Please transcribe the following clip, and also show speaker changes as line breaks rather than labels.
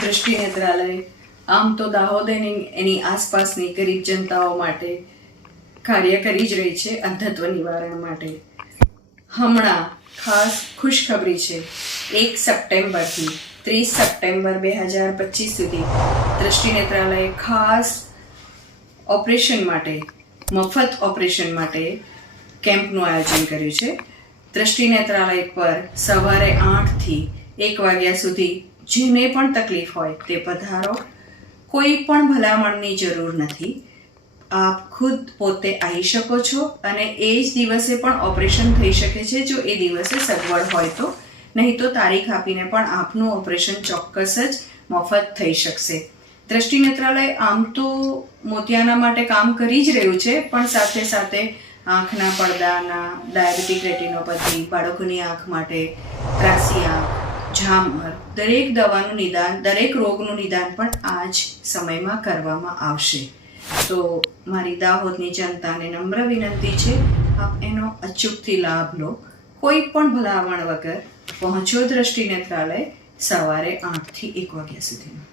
દ્રષ્ટિ નેત્રાલય આમ તો દાહોદ એની આસપાસની ગરીબ જનતાઓ માટે કાર્ય કરી જ રહી છે અંધત્વ નિવારણ માટે. હમણાં ખાસ ખુશખબરી છે. એક સપ્ટેમ્બરથી ત્રીસ સપ્ટેમ્બર બે હજાર પચીસ સુધી દ્રષ્ટિ નેત્રાલય ખાસ ઓપરેશન માટે, મફત ઓપરેશન માટે કેમ્પનું આયોજન કર્યું છે. દ્રષ્ટિ નેત્રાલય પર સવારે આઠથી એક વાગ્યા સુધી જેને પણ તકલીફ હોય તે પધારો. કોઈ પણ ભલામણની જરૂર નથી. આપ ખુદ પોતે આવી શકો છો અને એ જ દિવસે પણ ઓપરેશન થઈ શકે છે જો એ દિવસે સગવડ હોય તો. નહીં તો તારીખ આપીને પણ આપનું ઓપરેશન ચોક્કસ જ મફત થઈ શકશે. દ્રષ્ટિ નેત્રાલય આમ તો મોતિયાના માટે કામ કરી જ રહ્યું છે, પણ સાથે સાથે આંખના પડદાના, ડાયાબિટીક રેટિનોપથી, બાળકોની આંખ માટે ત્રાસી આંખ ઝામર દરેક દવાનું નિદાન, દરેક રોગનું નિદાન પણ આ જ સમયમાં કરવામાં આવશે. તો મારી દાહોદની જનતાને નમ્ર વિનંતી છે, આપ એનો અચૂકથી લાભ લો. કોઈ પણ ભલામણ વગર પહોંચો દ્રષ્ટિ નેત્રાલય સવારે આઠથી એક વાગ્યા સુધીમાં.